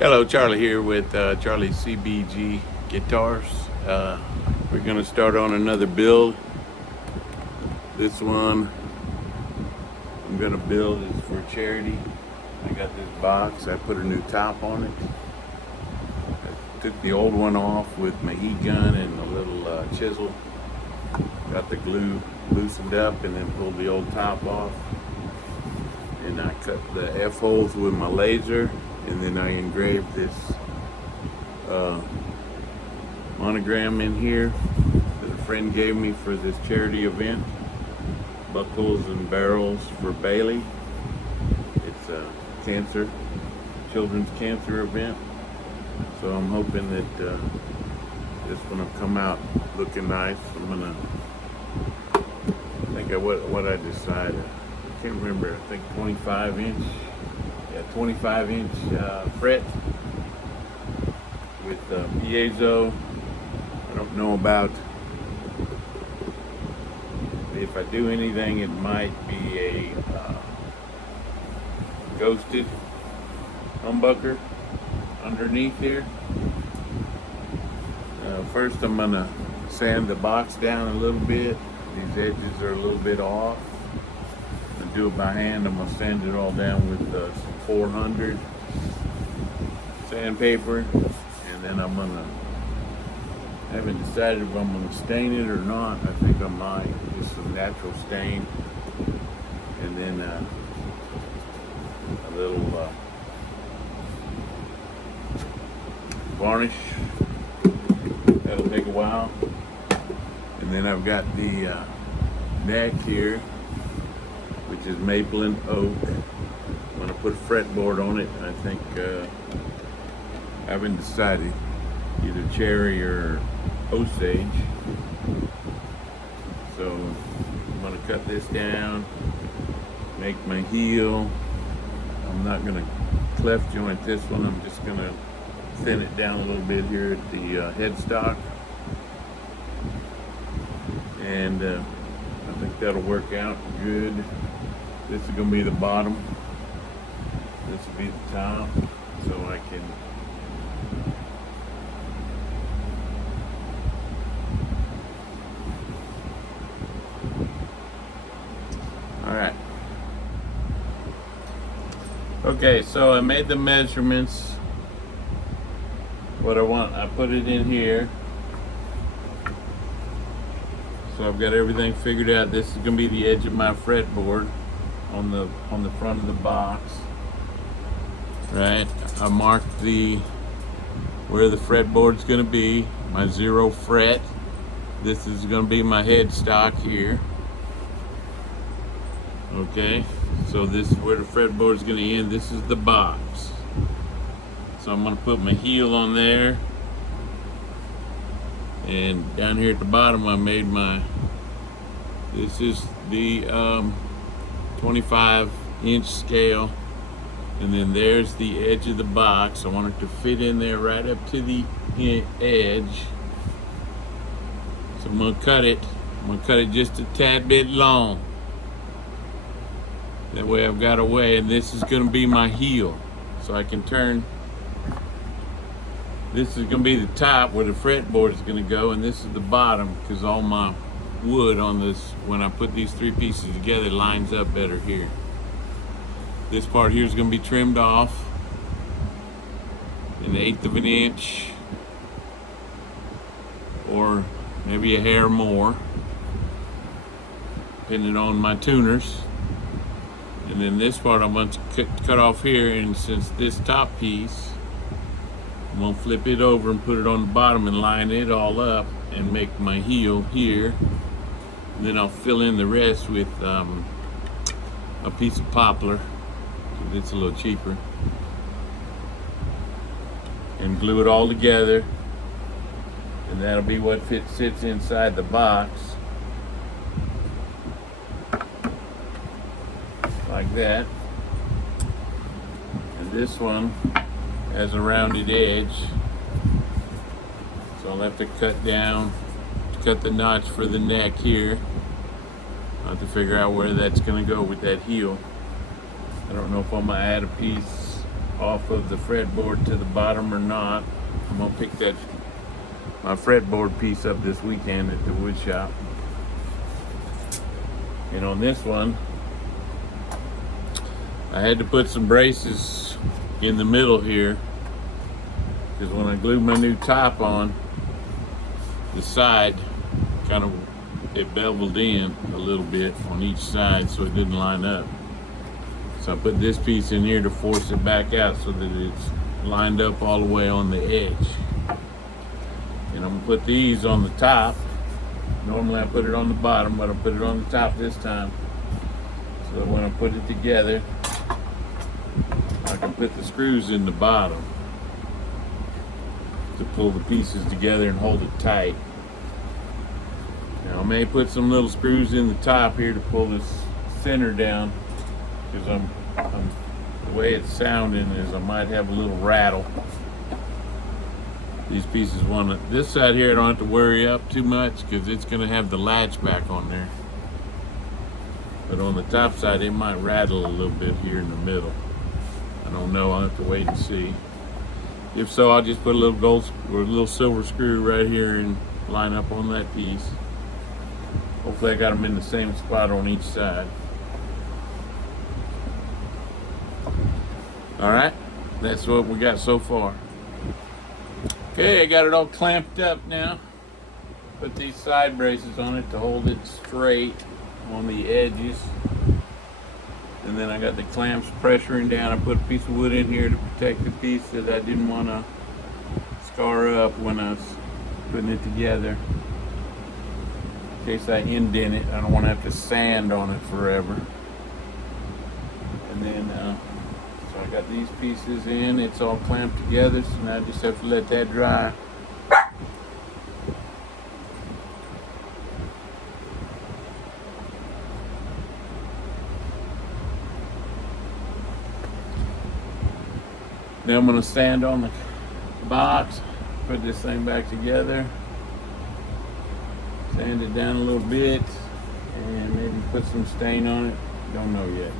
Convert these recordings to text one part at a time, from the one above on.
Hello, Charlie here with Charlie CBG Guitars. We're going to start on another build. This one I'm going to build is for charity. I got this box. I put a new top on it. I took the old one off with my heat gun and a little chisel. Got the glue loosened up and then pulled the old top off. And I cut the F-holes with my laser, and then I engraved this monogram in here that a friend gave me for this charity event. Buckles and barrels for Bailey. It's a children's cancer event. So I'm hoping that this one will come out looking nice. What I decided. I can't remember. I think 25 inch. Yeah, 25 inch fret with piezo. I don't know about if I do anything. It might be a ghosted humbucker underneath here. First, I'm gonna sand the box down a little bit. These edges are a little bit off. I'm gonna do it by hand. I'm gonna sand it all down with some 400 sandpaper, and then I haven't decided if I'm gonna stain it or not. I think I might, just some natural stain, and then a little varnish. That'll take a while. And then I've got the neck here, which is maple and oak. I'm gonna put a fretboard on it. I think I haven't decided, either cherry or Osage. So I'm gonna cut this down, make my heel. I'm not gonna cleft joint this one. I'm just gonna thin it down a little bit here at the headstock. And I think that'll work out good. This is gonna be the bottom. This will be the top, so I can all right. Okay, so I made the measurements. What I want, I put it in here. So I've got everything figured out. This is gonna be the edge of my fretboard on the front of the box. Right. I marked where the fretboard's gonna be, my 0 fret. This is gonna be my headstock here. Okay, so this is where the fretboard's gonna end. This is the box. So I'm gonna put my heel on there. And down here at the bottom, I made this is the 25 inch scale. And then there's the edge of the box. I want it to fit in there right up to the edge. So I'm gonna cut it. I'm gonna cut it just a tad bit long. That way I've got a way, and this is gonna be my heel. So I can turn. This is gonna be the top where the fretboard is gonna go, and this is the bottom, because all my wood on this, when I put these 3 pieces together, lines up better here. This part here is gonna be trimmed off an 1/8 of an inch, or maybe a hair more, depending on my tuners. And then this part I'm going to cut off here, and since this top piece, I'm gonna flip it over and put it on the bottom and line it all up and make my heel here. And then I'll fill in the rest with a piece of poplar. It's a little cheaper. And glue it all together. And that'll be what sits inside the box. Like that. And this one has a rounded edge, so I'll have to cut the notch for the neck here. I'll have to figure out where that's going to go with that heel. I don't know if I'm going to add a piece off of the fretboard to the bottom or not. I'm gonna pick my fretboard piece up this weekend at the wood shop. And on this one, I had to put some braces in the middle here because when I glued my new top on, the side kind of, it beveled in a little bit on each side so it didn't line up. So I put this piece in here to force it back out so that it's lined up all the way on the edge. And I'm gonna put these on the top. Normally I put it on the bottom, but I put it on the top this time. So that when I put it together, I can put the screws in the bottom to pull the pieces together and hold it tight. Now I may put some little screws in the top here to pull this center down, because the way it's sounding is I might have a little rattle. These pieces this side here I don't have to worry up too much because it's going to have the latch back on there. But on the top side it might rattle a little bit here in the middle. I don't know, I'll have to wait and see. If so, I'll just put a little gold or a little silver screw right here and line up on that piece. Hopefully I got them in the same spot on each side. Alright, that's what we got so far. Okay, I got it all clamped up now. Put these side braces on it to hold it straight on the edges. And then I got the clamps pressuring down. I put a piece of wood in here to protect the piece that I didn't want to scar up when I was putting it together. In case I indent it, I don't want to have to sand on it forever. And then, so I got these pieces in. It's all clamped together, so now I just have to let that dry. Now I'm going to stand on the box, put this thing back together, sand it down a little bit, and maybe put some stain on it. Don't know yet.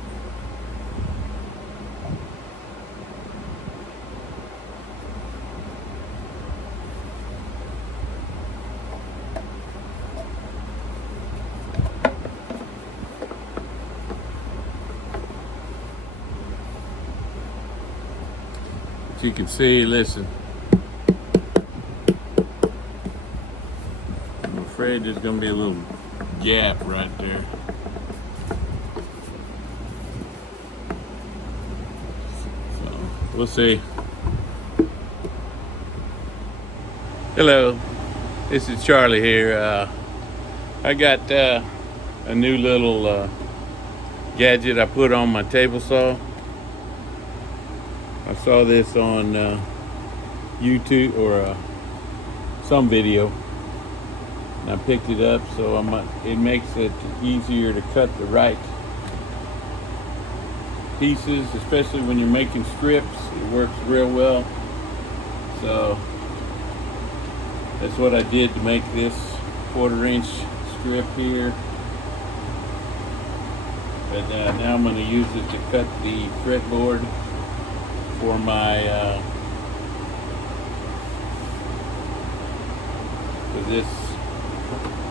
You can see, listen, I'm afraid there's going to be a little gap right there. So, we'll see. Hello, this is Charlie here. I got a new little gadget I put on my table saw. I saw this on YouTube or some video, and I picked it up. So it makes it easier to cut the right pieces, especially when you're making strips. It works real well. So that's what I did to make this 1/4-inch strip here. But now I'm going to use it to cut the fretboard for my for this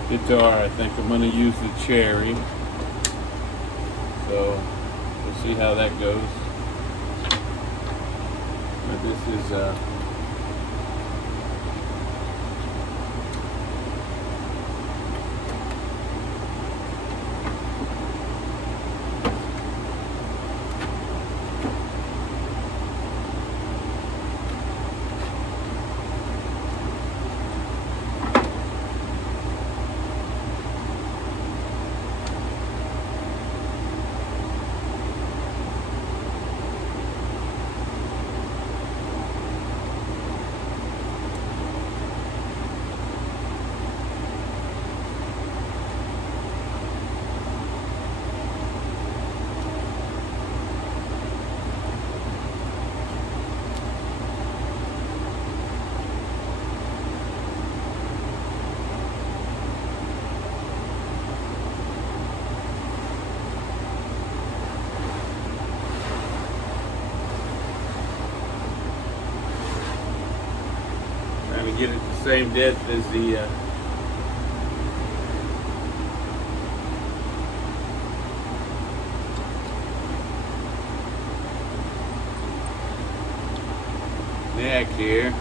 guitar. I think I'm going to use the Cherry, so we'll see how that goes. But this is to get it the same depth as the neck here.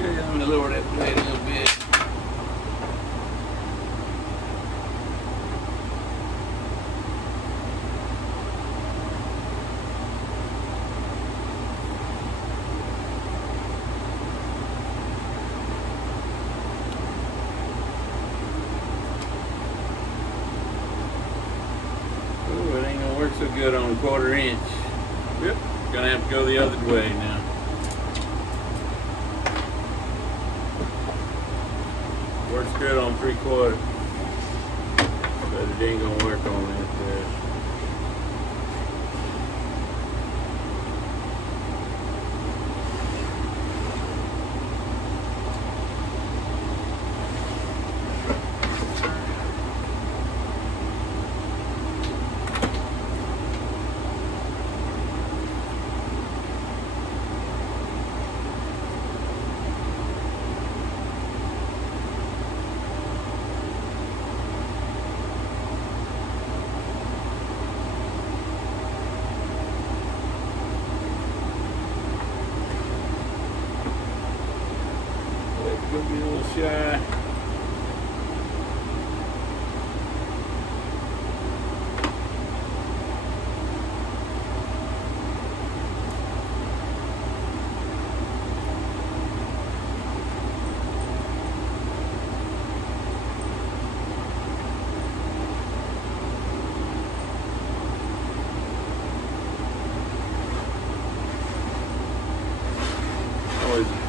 I'm gonna lower that blade a little bit. Ooh, it ain't gonna work so good on a 1/4 inch. Yep, gonna have to go the other way now. Works good on 3/4, but it ain't gonna work on that there. Could be a little shy.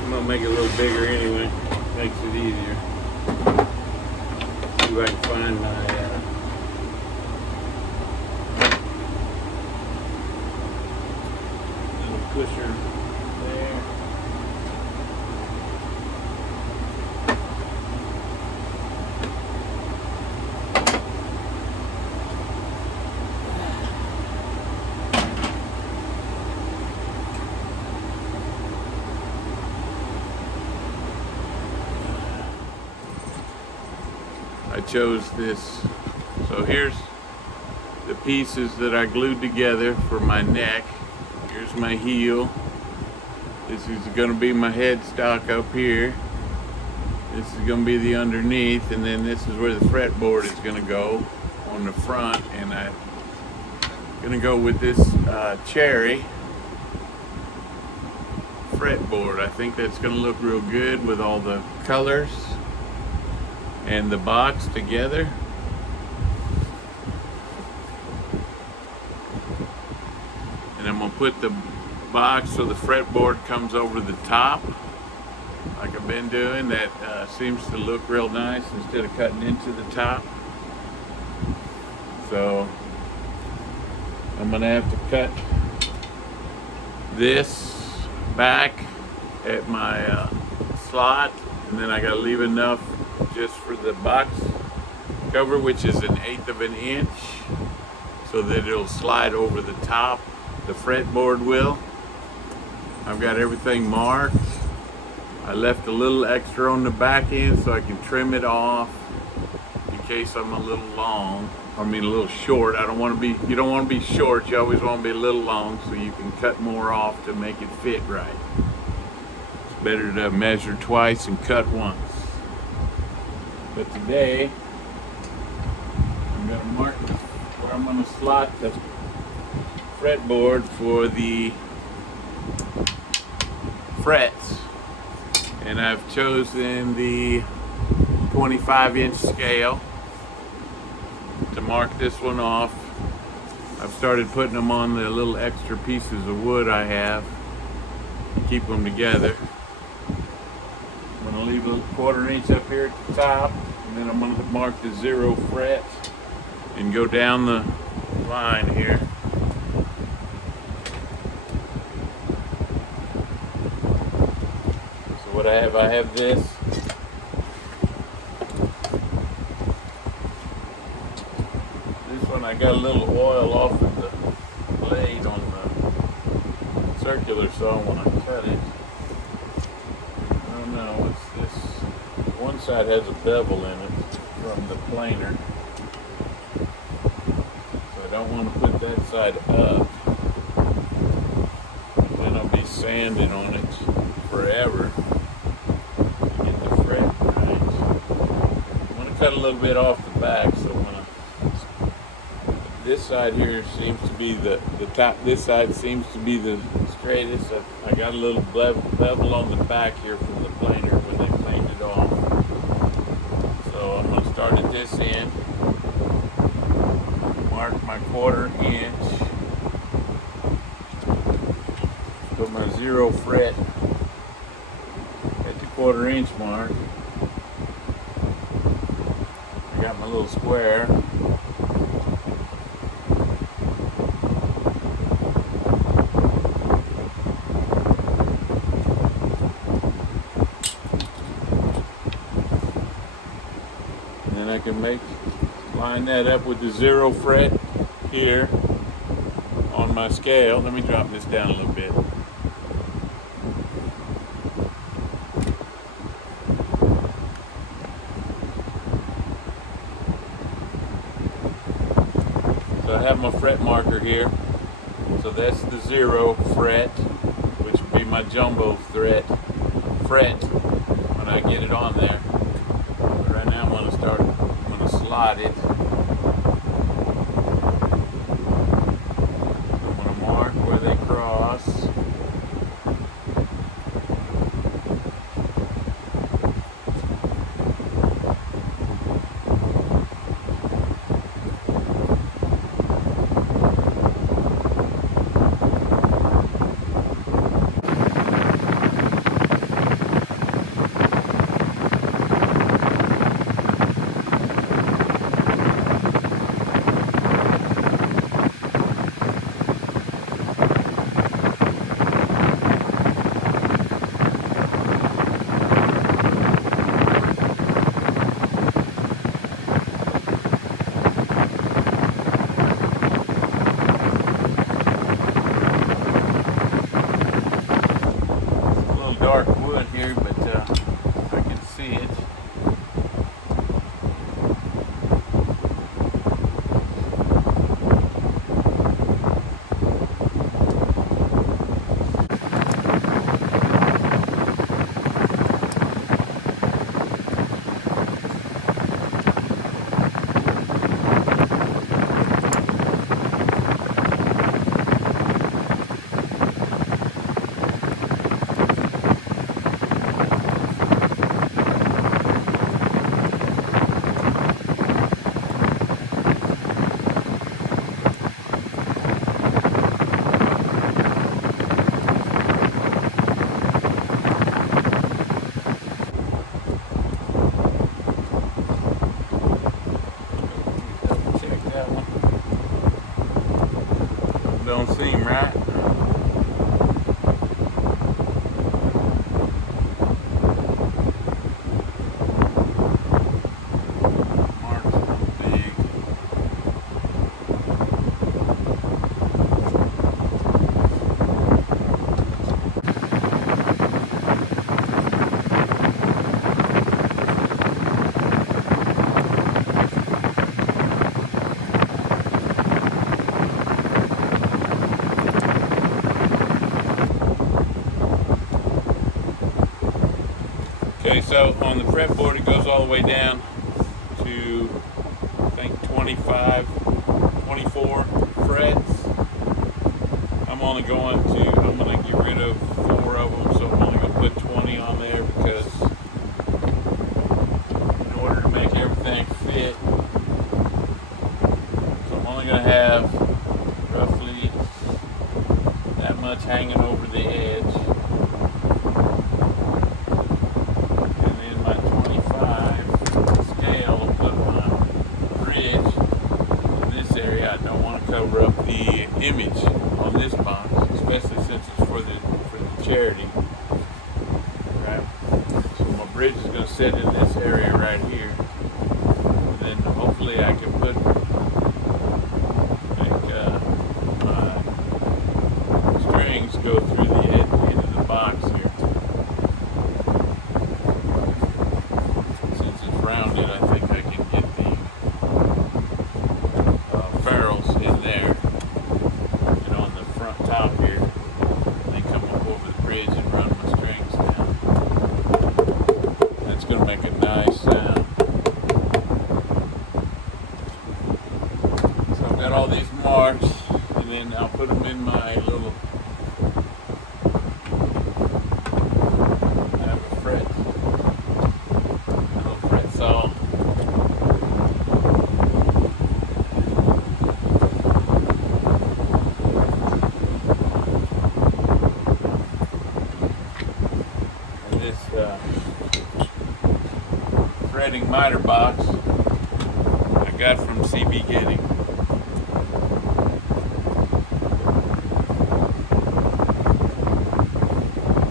I'm gonna make it a little bigger anyway. Makes it easier. See if I can find my little pusher there. chose this. So here's the pieces that I glued together for my neck. Here's my heel. This is going to be my headstock up here. This is going to be the underneath, and then this is where the fretboard is going to go on the front. And I'm going to go with this cherry fretboard. I think that's going to look real good with all the colors and the box together. And I'm going to put the box so the fretboard comes over the top like I've been doing. That seems to look real nice instead of cutting into the top. So I'm going to have to cut this back at my slot, and then I got to leave enough just for the box cover, which is 1/8 of an inch, so that it'll slide over the top. The fretboard will. I've got everything marked. I left a little extra on the back end so I can trim it off in case I'm a little long. I mean a little short. I don't want to be, you don't want to be short, you always want to be a little long so you can cut more off to make it fit right. It's better to measure twice and cut once. But today, I'm going to mark where I'm going to slot the fretboard for the frets. And I've chosen the 25-inch scale to mark this one off. I've started putting them on the little extra pieces of wood I have to keep them together. I'm going to leave a 1/4 inch up here at the top, and then I'm going to mark the 0 fret and go down the line here. So what I have this. This one I got a little oil off of the blade on the circular saw when I cut it. I don't know, what's this? One side has a bevel in it from the planer. So I don't want to put that side up. Then I'll be sanding on it forever to get the fret right. I'm going to cut a little bit off the back, so this side here seems to be the top. This side seems to be the straightest. I got a little bevel on the back here from the planer when they planed it off. So I'm going to start at this end. Mark my 1/4 inch. Put my 0 fret at the 1/4 inch mark. I got my little square. I can line that up with the 0 fret here on my scale. Let me drop this down a little bit. So I have my fret marker here. So that's the 0 fret, which would be my jumbo fret when I get it on there. But right now I'm going to slide it. I'm going to mark where they cross. don't seem right. Marks are big. Okay, so on the fretboard it goes all the way down to, I think, 25, 24 frets. I'm going to get rid of 4 of them, so I'm only going to put 20 on there because in order to make everything fit, so I'm only going to have roughly that much hanging over the edge. Cover up the image on this box, especially since it's for the charity. Right? So my bridge is going to sit in this area right here. And then hopefully I can make my strings go through the end of the box here. Since it's rounded, I think I can get the ferrules in there, on the front top here. They come up over the bridge and run my strings down. That's going to make a nice sound. So I've got all these marks, and then I'll put them in my little, I have a little fret saw. Fretting miter box I got from CB Getting.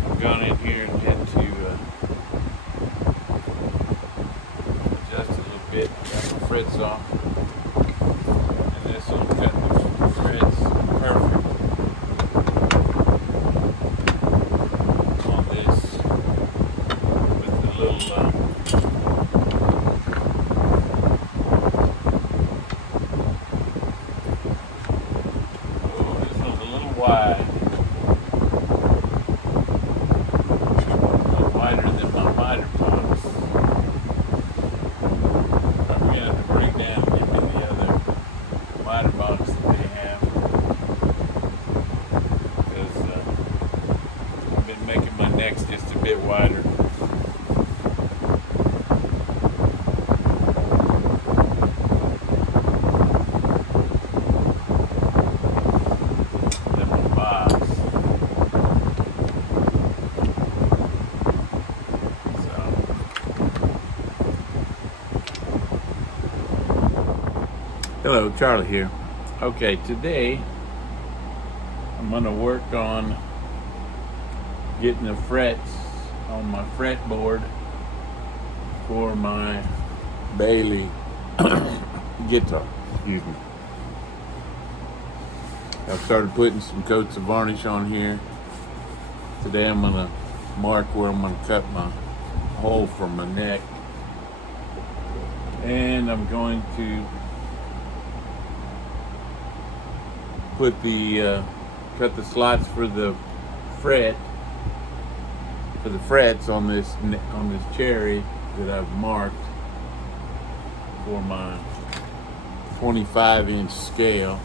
I've gone in here and had to adjust a little bit. Got my fret saw, and this will cut the threads perfect on this with the little wide. A little wider than my miter box. Probably gonna have to break down and get me the other miter box that they have. Because I've been making my necks just a bit wider. Hello, Charlie here. Okay, today I'm going to work on getting the frets on my fretboard for my Bailey guitar. Excuse me. I've started putting some coats of varnish on here. Today I'm going to mark where I'm going to cut my hole for my neck. And I'm going to put cut the slots for the frets on this cherry that I've marked for my 25-inch scale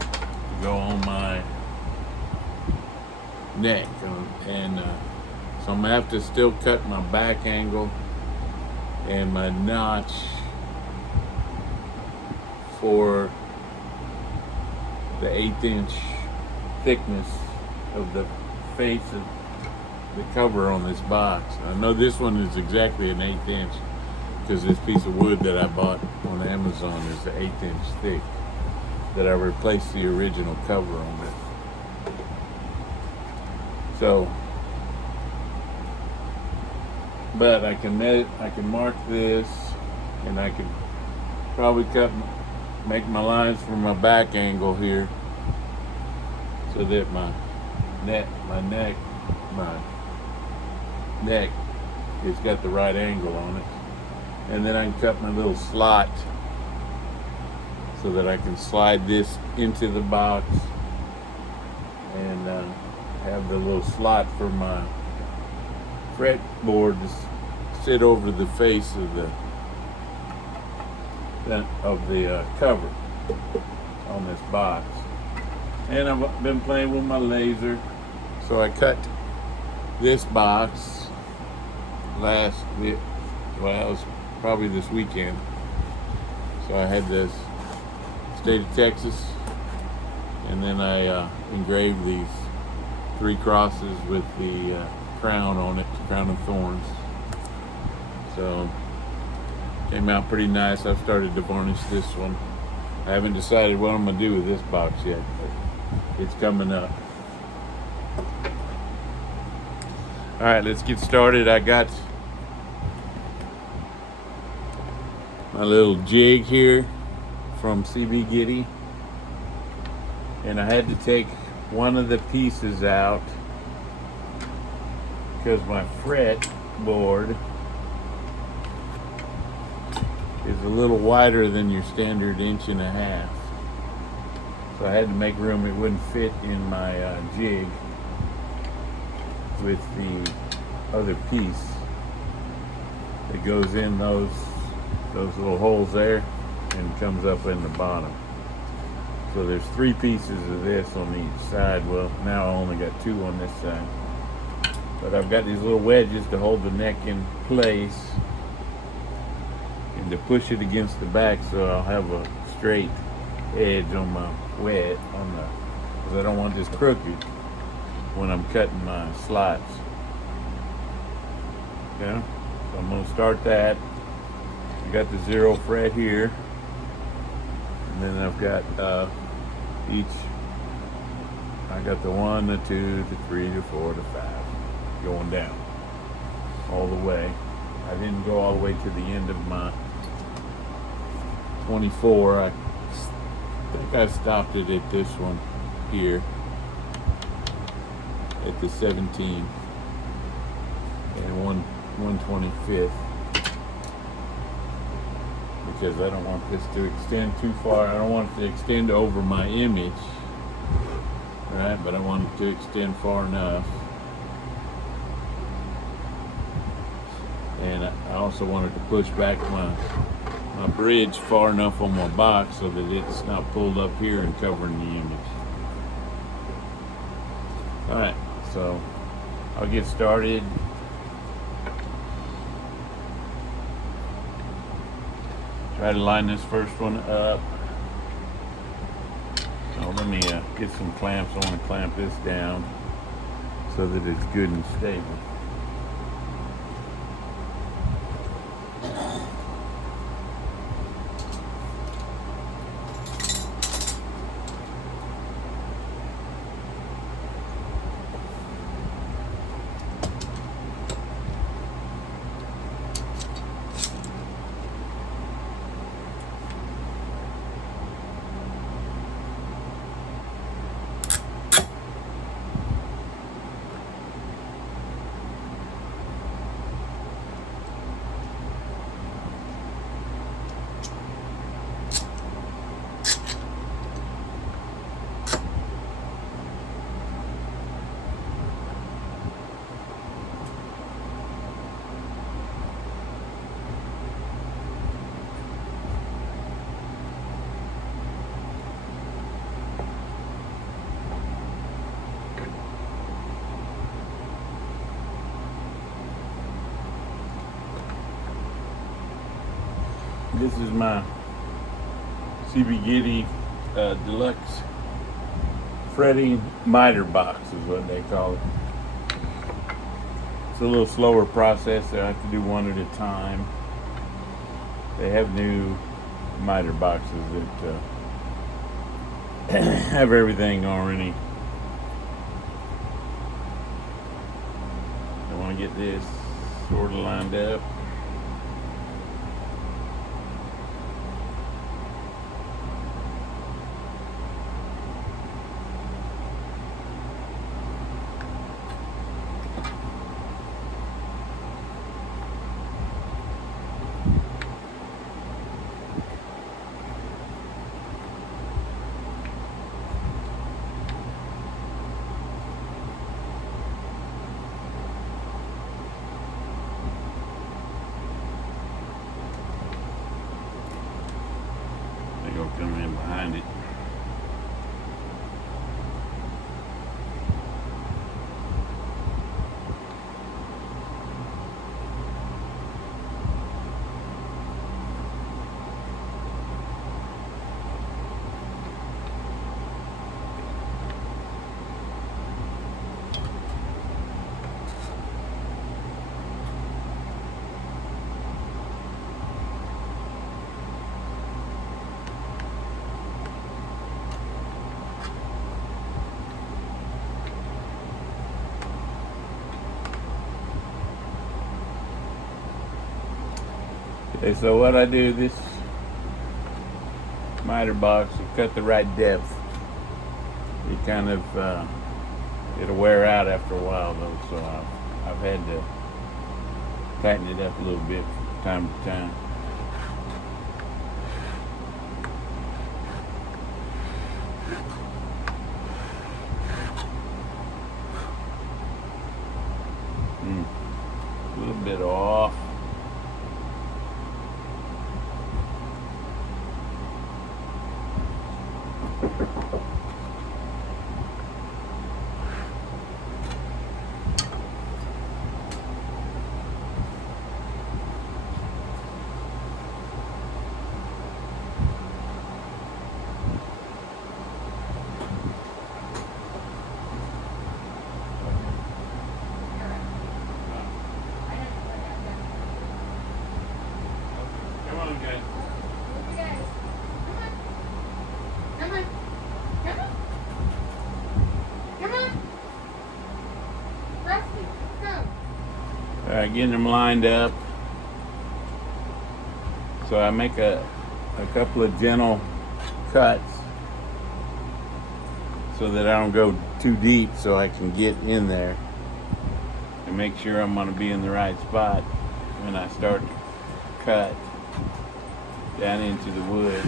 to go on my neck, and so I'm gonna have to still cut my back angle and my notch for the 1/8-inch thickness of the face of the cover on this box. I know this one is exactly an 1/8 inch, because this piece of wood that I bought on Amazon is an 1/8 inch thick that I replaced the original cover on it. So, but I can mark this, and I could probably make my lines for my back angle here, so that my neck has got the right angle on it. And then I can cut my little slot so that I can slide this into the box and have the little slot for my fretboard to sit over the face of the cover on this box. And I've been playing with my laser, so I cut this box it was probably this weekend. So I had this state of Texas, and then I engraved these 3 crosses with the crown on it, crown of thorns. So came out pretty nice. I've started to varnish this one. I haven't decided what I'm gonna do with this box yet, but it's coming up. All right, let's get started. I got my little jig here from CB Gitty, and I had to take one of the pieces out because my fretboard is a little wider than your standard 1.5 inches. So I had to make room. It wouldn't fit in my jig with the other piece that goes in those little holes there and comes up in the bottom. So there's 3 pieces of this on each side. Well, now I only got 2 on this side, but I've got these little wedges to hold the neck in place and to push it against the back, so I'll have a straight edge on my wedge because I don't want this crooked when I'm cutting my slots. Okay, so I'm going to start that. I got the 0 fret here, and then I've got I got the 1, the 2, the 3, the 4, the 5 going down all the way. I didn't go all the way to the end of my 24. I think I stopped it at this one here at the 17 and 1/25, because I don't want this to extend too far. I don't want it to extend over my image, right? But I want it to extend far enough. And I also wanted to push back my bridge far enough on my box so that it's not pulled up here and covering the image. All right, so I'll get started. Try to line this first one up. Now let me get some clamps. I want to clamp this down so that it's good and stable. This is my CB Gitty Deluxe Fretting Miter Box is what they call it. It's a little slower process. I have to do one at a time. They have new miter boxes that have everything already. I want to get this sort of lined up. They'll come in behind it. Okay, so what I do, this miter box will cut the right depth. It kind of it'll wear out after a while though, so I've had to tighten it up a little bit from time to time. A little bit off. Come on, guys. All right, getting them lined up. So I make a couple of gentle cuts so that I don't go too deep, so I can get in there and make sure I'm going to be in the right spot when I start to cut down into the wood.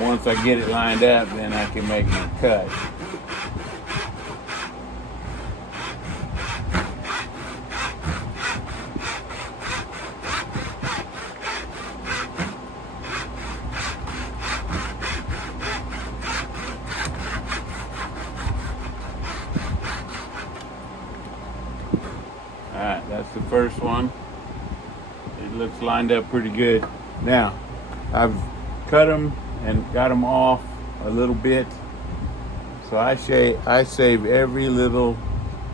Once I get it lined up, then I can make my cut. Alright, that's the first one. It looks lined up pretty good. Now, I've cut them and got them off a little bit. So I save every little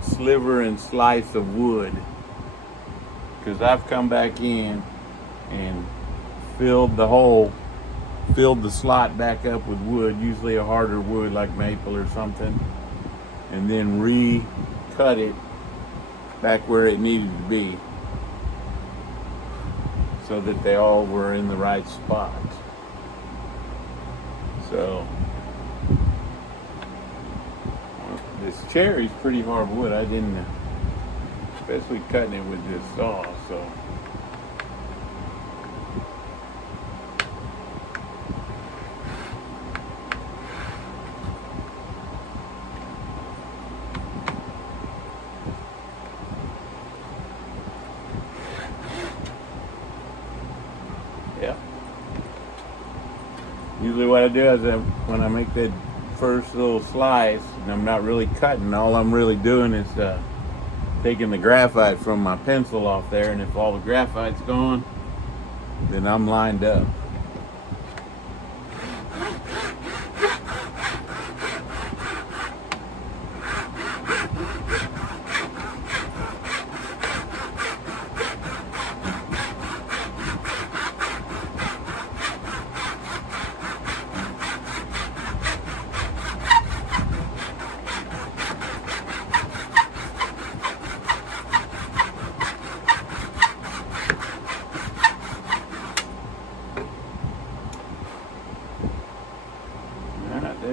sliver and slice of wood, because I've come back in and filled the hole, filled the slot back up with wood, usually a harder wood like maple or something, and then recut it back where it needed to be so that they all were in the right spot. So this cherry's pretty hard wood. I didn't, especially cutting it with this saw, so. Yeah. Usually what I do is when I make that first little slice, and I'm not really cutting, all I'm really doing is taking the graphite from my pencil off there, and if all the graphite's gone, then I'm lined up.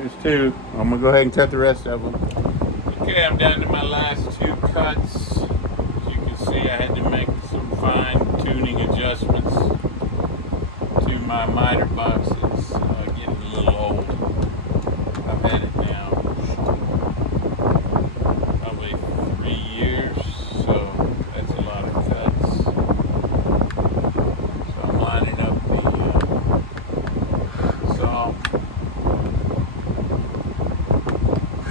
There's two. I'm gonna go ahead and cut the rest of them. Okay, I'm down to my last two cuts. As you can see, I had to make some fine tuning adjustments to my miter box. It's getting a little old. I've had it now probably 3 years, so that's a lot of cuts. So I'm lining up the saw.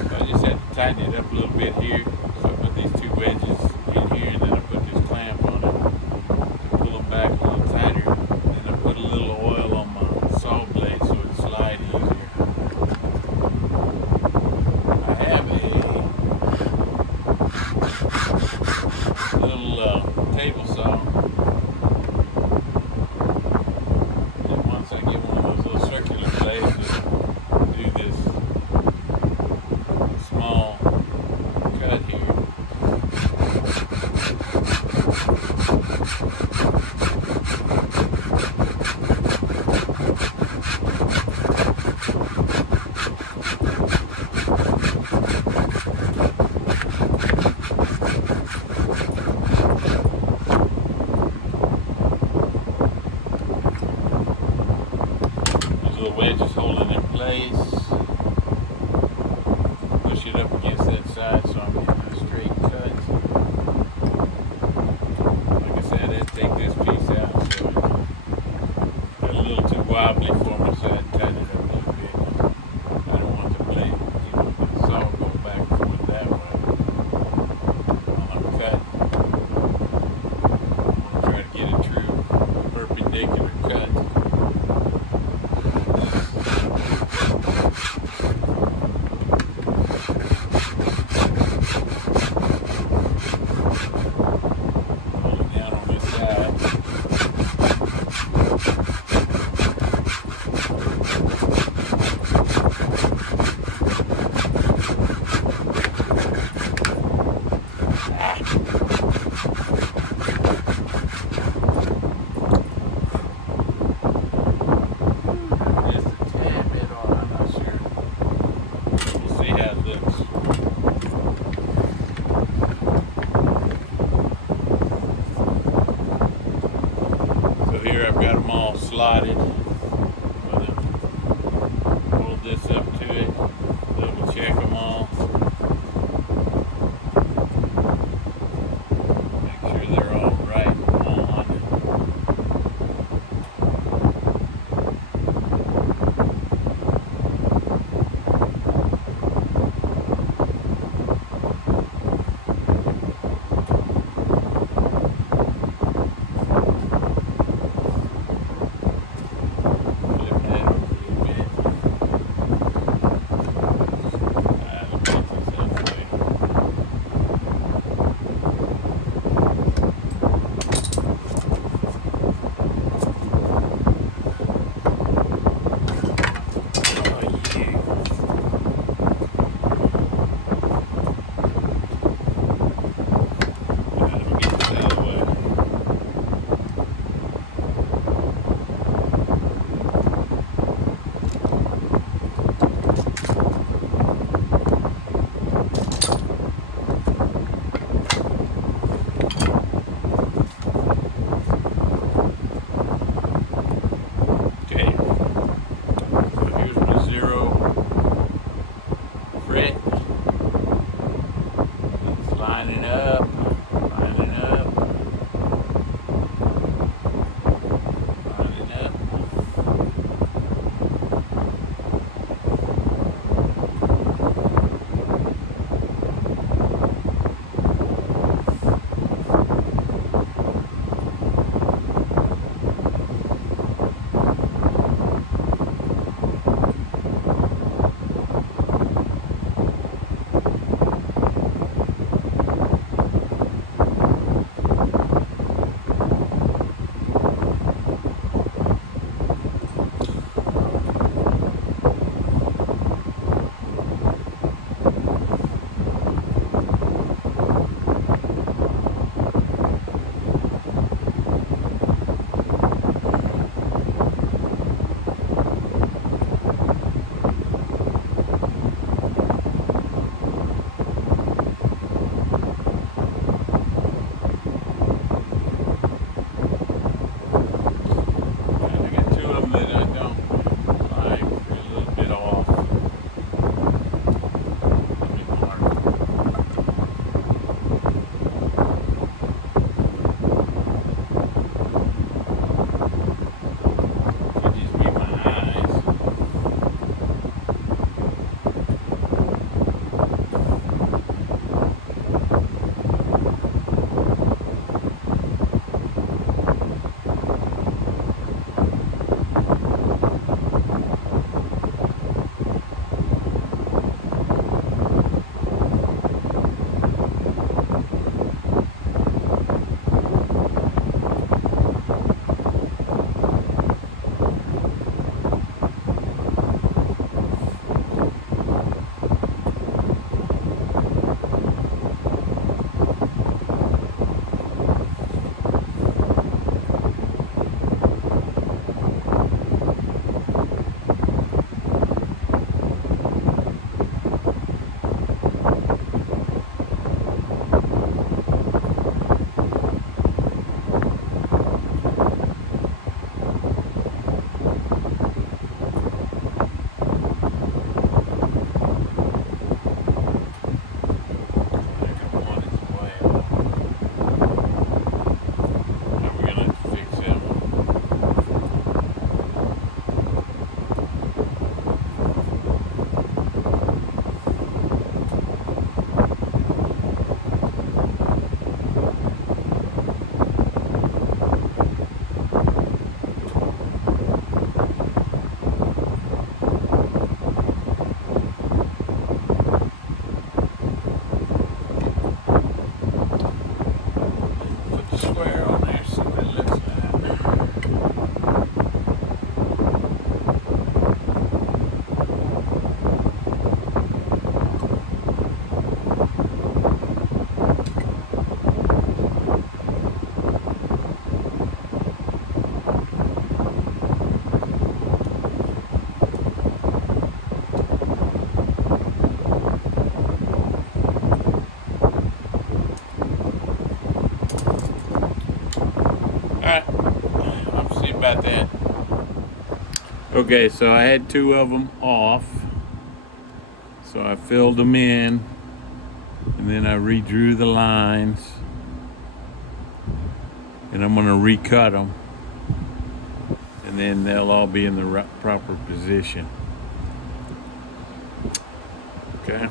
So I just had to tighten it up a little bit here. So I put these two wedges in here, and then I put this clamp on it to pull them back a little tighter. Then I put a little oil on my saw blade so it slides easier. I have a little table saw. And once I get one of those little circular blades to do this small cut here. Those little wedges hold it in place. Push it up against that side so I'm getting a straight cut. Like I said, I had to take this piece out, so it got a little too wobbly for me, so I had to tighten it up a little bit. I don't want the blade, the saw go back and forth that way while I'm cutting. I'm going to try to get a true perpendicular cut. Hold it down on this side. Just a tad bit off, I'm not sure. We'll see how it looks. So here I've got them all slotted. I'm gonna hold this up to it, double check them all. Make sure they're all right on. about that. Okay, so I had two of them off. So I filled them in, and then I redrew the lines, and I'm gonna recut them, and then they'll all be in the proper position. Okay.